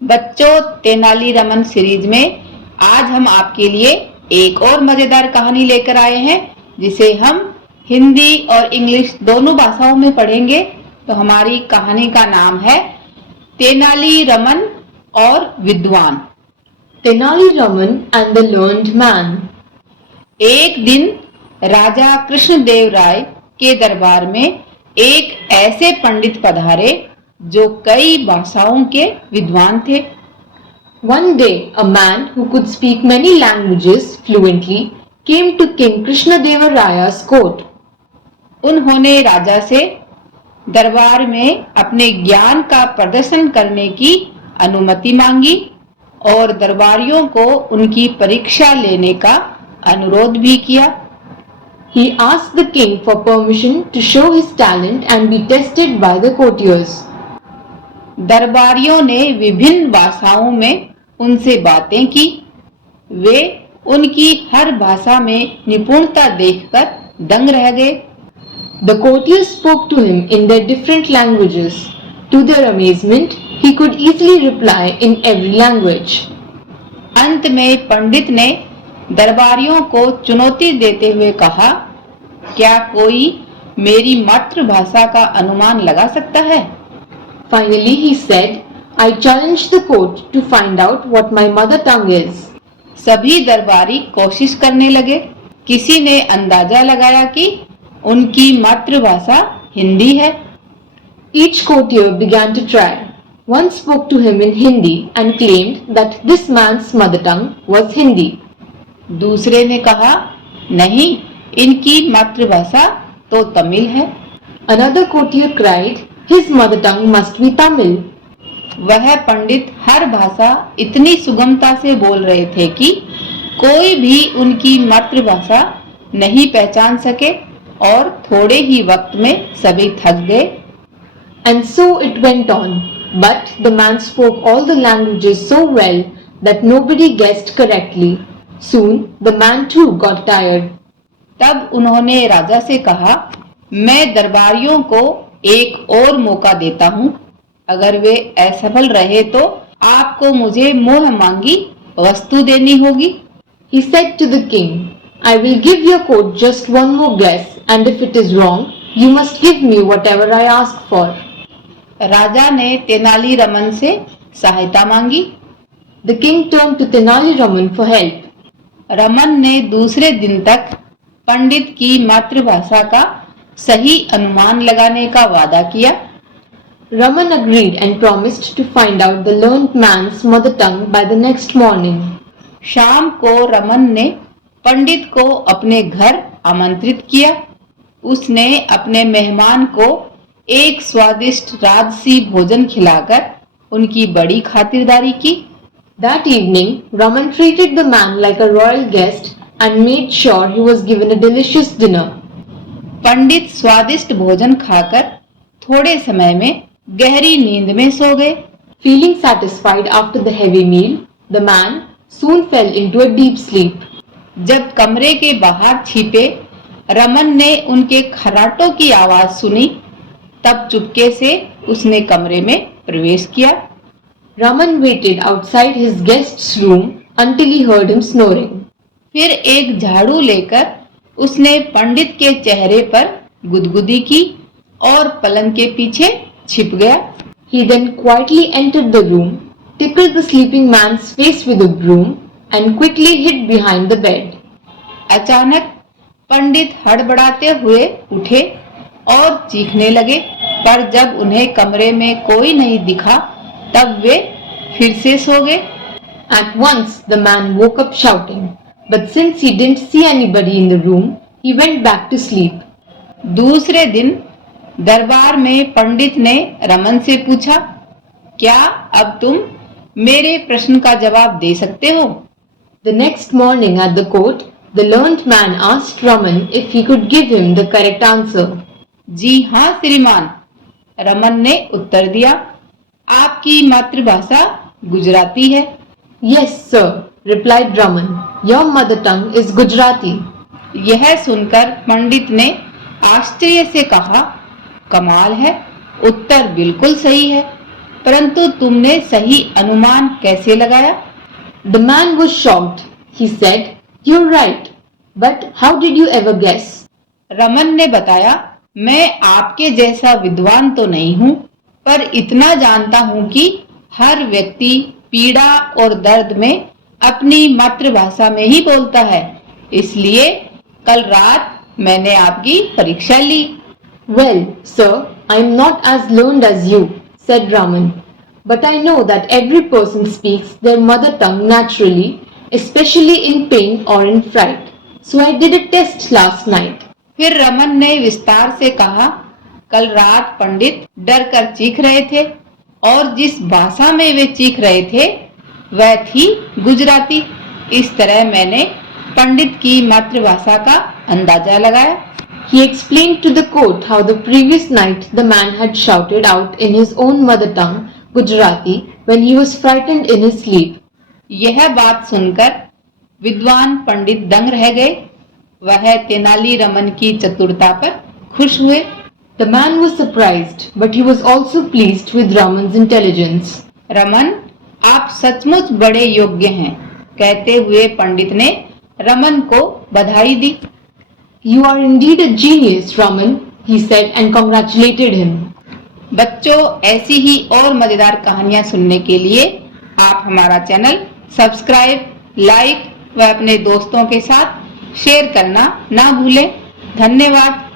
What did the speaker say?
बच्चों, तेनालीरामन सीरीज में आज हम आपके लिए एक और मजेदार कहानी लेकर आए हैं जिसे हम हिंदी और इंग्लिश दोनों भाषाओं में पढ़ेंगे। तो हमारी कहानी का नाम है तेनालीरामन और विद्वान। Tenali and the Learned Man। एक दिन राजा कृष्णदेव राय के दरबार में एक ऐसे पंडित पधारे जो कई भाषाओं के विद्वान थे। One day, a man who could speak many languages fluently came to King Krishnadevaraya's court। उन्होंने राजा से दरबार में अपने ज्ञान का प्रदर्शन करने की अनुमति मांगी और दरबारियों को उनकी परीक्षा लेने का अनुरोध भी किया। He asked the king for permission to show his talent and be tested by the courtiers। दरबारियों ने विभिन्न भाषाओं में उनसे बातें की। वे उनकी हर भाषा में निपुणता देखकर दंग रह गए। The courtiers spoke to him in their different languages। To their amazement, he could easily reply in every language। अंत में पंडित ने दरबारियों को चुनौती देते हुए कहा, क्या कोई मेरी मातृभाषा का अनुमान लगा सकता है? Finally, he said, I challenge the court to find out what my mother tongue is। सभी दरबारी कोशिश करने लगे। किसी ने अंदाजा लगाया कि उनकी मातृभाषा हिंदी है। Each courtier began to try। One spoke to him in Hindi and claimed that this man's mother tongue was Hindi। दूसरे ने कहा, नहीं, इनकी मातृभाषा तो तमिल है। Another courtier cried, his mother tongue must be Tamil। वह पंडित हर भाषा इतनी सुगमता से बोल रहे थे कि कोई भी उनकी मातृभाषा नहीं पहचान सके और थोड़े ही वक्त में सभी थक गए। And so it went on, but the man spoke all the languages so well that nobody guessed correctly। Soon the man too got tired। तब उन्होंने राजा से कहा, मैं दरबारियों को एक और मौका देता हूँ। अगर वे असफल रहे तो आपको मुझे मोह मांगी वस्तु देनी होगी। He said to the king, I will give your court just one more guess, and if it is wrong, you must give me whatever I ask for। राजा ने तेनालीरामन से सहायता मांगी। The king turned to Tenali for help। Raman ने दूसरे दिन तक पंडित की मातृभाषा का सही अनुमान लगाने का वादा किया। Raman agreed and promised to find out the learned man's mother tongue by the next morning। शाम को रमन ने पंडित को अपने घर आमंत्रित किया। उसने अपने मेहमान को एक स्वादिष्ट राजसी भोजन खिलाकर उनकी बड़ी खातिरदारी की। That evening, Raman treated the man like a royal guest and made sure he was given a delicious dinner। पंडित स्वादिष्ट भोजन खाकर थोड़े समय में गहरी नींद में सो गए। Feeling satisfied after the heavy meal, the man soon fell into a deep sleep। जब कमरे के बाहर छिपे रमन ने उनके खर्राटों की आवाज सुनी, तब चुपके से उसने कमरे में प्रवेश किया। Raman waited outside his guest's room until he heard him snoring। फिर एक झाड़ू लेकर उसने पंडित के चेहरे पर गुदगुदी की और पलंग के पीछे छिप गया। He then quietly entered the room, tickled the sleeping man's face with a broom and quickly hid behind the bed। अचानक पंडित हड़बड़ाते हुए उठे और चीखने लगे, पर जब उन्हें कमरे में कोई नहीं दिखा तब वे फिर से सो गए। At once the man woke up shouting, but since he didn't see anybody in the room, he went back to sleep। दूसरे दिन दरबार में पंडित ने रमन से पूछा, क्या अब तुम मेरे प्रश्न का जवाब दे सकते हो? The next morning at the court, the learned man asked Raman if he could give him the correct answer। जी हाँ श्रीमान, रमन ने उत्तर दिया। आपकी मातृभाषा गुजराती है। Yes sir, replied Raman, your mother tongue is Gujarati। यह सुनकर पंडित ने आश्चर्य से कहा, कमाल है, उत्तर बिल्कुल सही है। परंतु तुमने सही अनुमान कैसे लगाया? The man was shocked. He said, "You're right. But how did you ever guess?" Raman ने बताया, मैं आपके जैसा विद्वान तो नहीं हूँ, पर इतना जानता हूँ कि हर व्यक्ति पीड़ा और दर्द में अपनी मातृभाषा में ही बोलता है, इसलिए कल रात मैंने आपकी परीक्षा ली। Well, sir, I am not as learned as you, said Raman. But I know that every person speaks their mother tongue naturally, especially in pain or in fright. So I did a test last night. फिर रमन ने विस्तार से कहा, कल रात पंडित डर कर चीख रहे थे और जिस भाषा में वे चीख रहे थे वह थी गुजराती। इस तरह मैंने पंडित की मातृभाषा का अंदाजा लगाया। He explained to the court how the previous night the man had shouted out in his own mother tongue, Gujarati, when he was frightened in his sleep. यह बात सुनकर विद्वान पंडित दंग रह गए। वह तेनाली रमन की चतुरता पर खुश हुए। The man was surprised, but he was also pleased with Raman's intelligence. Raman, आप सचमुच बड़े योग्य हैं, कहते हुए पंडित ने रमन को बधाई दी। You are indeed a genius, Raman, he said and congratulated him. बच्चों, ऐसी ही और मजेदार कहानियां सुनने के लिए आप हमारा चैनल सब्सक्राइब, लाइक व अपने दोस्तों के साथ शेयर करना ना भूलें। धन्यवाद।